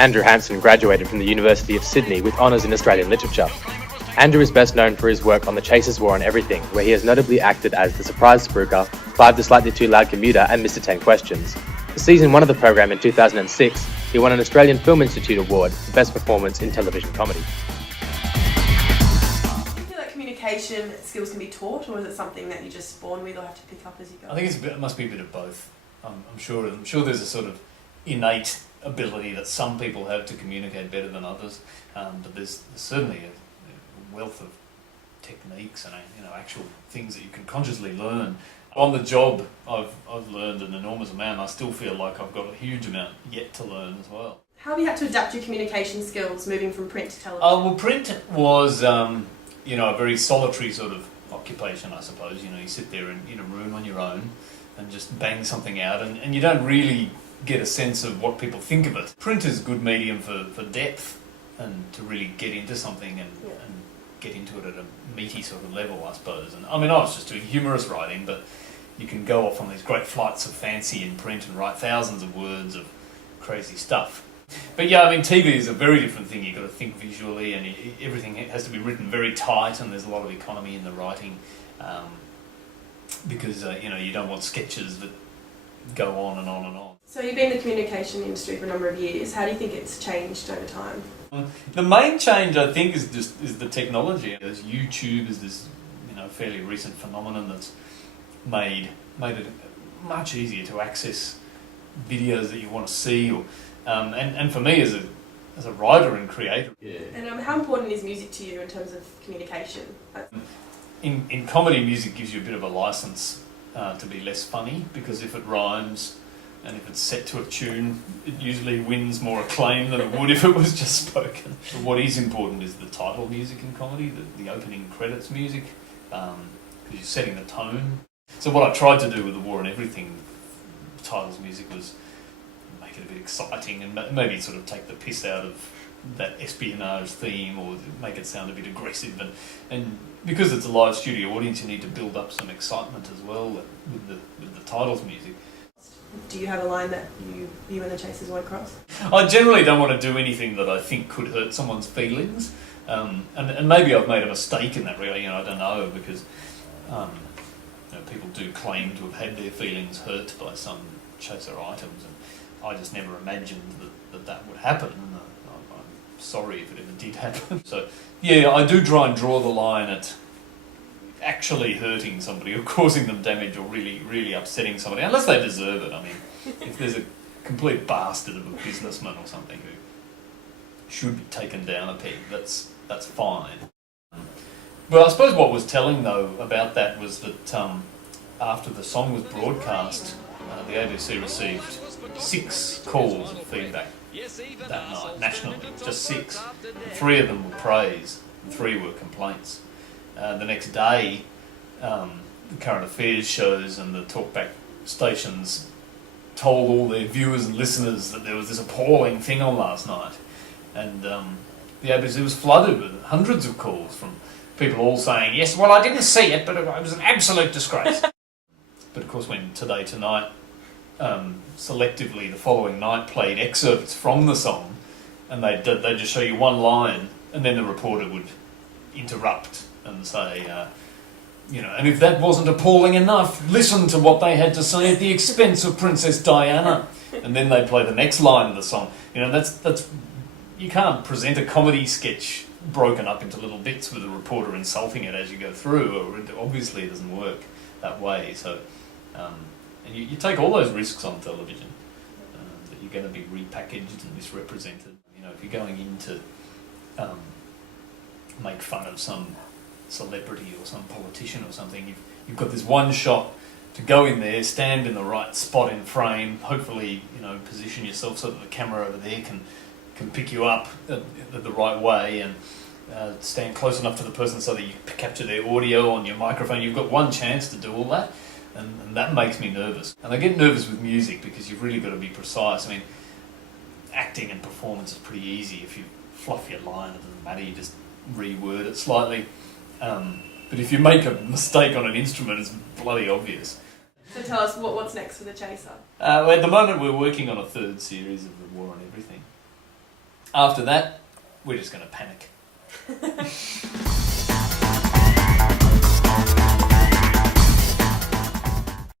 Andrew Hansen graduated from the University of Sydney with honours in Australian literature. Andrew is best known for his work on The Chaser's War on Everything, where he has notably acted as the Surprise Spruiker, Clive the Slightly Too Loud Commuter, and Mr 10 Questions. For season 1 of the program in 2006, he won an Australian Film Institute Award for Best Performance in Television Comedy. Communication skills can be taught, or is it something that you just born with or have to pick up as you go? I think it must be a bit of both. I'm sure there's a sort of innate ability that some people have to communicate better than others, but there's certainly a wealth of techniques and actual things that you can consciously learn. On the job, I've learned an enormous amount. I still feel like I've got a huge amount yet to learn as well. How have you had to adapt your communication skills moving from print to television? Well, print was a very solitary sort of occupation, I suppose. You sit there in a room on your own and just bang something out, and you don't really get a sense of what people think of it. Print is a good medium for depth and to really get into something and get into it at a meaty sort of level, I suppose. And I was just doing humorous writing, but you can go off on these great flights of fancy in print and write thousands of words of crazy stuff. But TV is a very different thing. You've got to think visually, and everything has to be written very tight, and there's a lot of economy in the writing, because you don't want sketches that go on and on and on. So you've been in the communication industry for a number of years. How do you think it's changed over time? The main change, I think, is the technology. As YouTube is this fairly recent phenomenon that's made it much easier to access videos that you want to see, or and for me as a writer and creator. Yeah. And how important is music to you in terms of communication? In comedy, music gives you a bit of a license to be less funny, because if it rhymes and if it's set to a tune, it usually wins more acclaim than it would if it was just spoken. But what is important is the title music in comedy, the opening credits music, because you're setting the tone. So what I tried to do with The War on Everything titles music was make it a bit exciting and maybe sort of take the piss out of that espionage theme, or make it sound a bit aggressive. And because it's a live studio audience, you need to build up some excitement as well with the titles music. Do you have a line that you and the Chasers won't cross? I generally don't want to do anything that I think could hurt someone's feelings, and maybe I've made a mistake in that regard. I don't know, because people do claim to have had their feelings hurt by some Chaser items, and I just never imagined that would happen. And I'm sorry if it ever did happen. So I do try and draw the line at actually hurting somebody or causing them damage or really, really upsetting somebody, unless they deserve it. If there's a complete bastard of a businessman or something who should be taken down a peg, that's fine. Well, I suppose what was telling, though, about that was that after the song was broadcast, the ABC received 6 calls of feedback that night, nationally, just 6. 3 of them were praise, and 3 were complaints. The next day, the current affairs shows and the talkback stations told all their viewers and listeners that there was this appalling thing on last night. And the ABC was flooded with hundreds of calls from people all saying, yes, well, I didn't see it, but it was an absolute disgrace. But of course, when Today Tonight selectively the following night played excerpts from the song, and they'd just show you one line, and then the reporter would interrupt and say, and if that wasn't appalling enough, listen to what they had to say at the expense of Princess Diana. And then they'd play the next line of the song. That's you can't present a comedy sketch broken up into little bits with a reporter insulting it as you go through, or it obviously doesn't work that way. So, and you take all those risks on television, that you're going to be repackaged and misrepresented. If you're going in to make fun of some celebrity or some politician or something, you've got this one shot to go in there, stand in the right spot in frame, hopefully position yourself so that the camera over there can pick you up the right way, and stand close enough to the person so that you capture their audio on your microphone. You've got one chance to do all that, and that makes me nervous. And I get nervous with music because you've really got to be precise. Acting and performance is pretty easy. If you fluff your line, it doesn't matter, you just reword it slightly. But if you make a mistake on an instrument, it's bloody obvious. So tell us, what's next for The Chaser? At the moment, we're working on a 3rd series of The War on Everything. After that, we're just going to panic.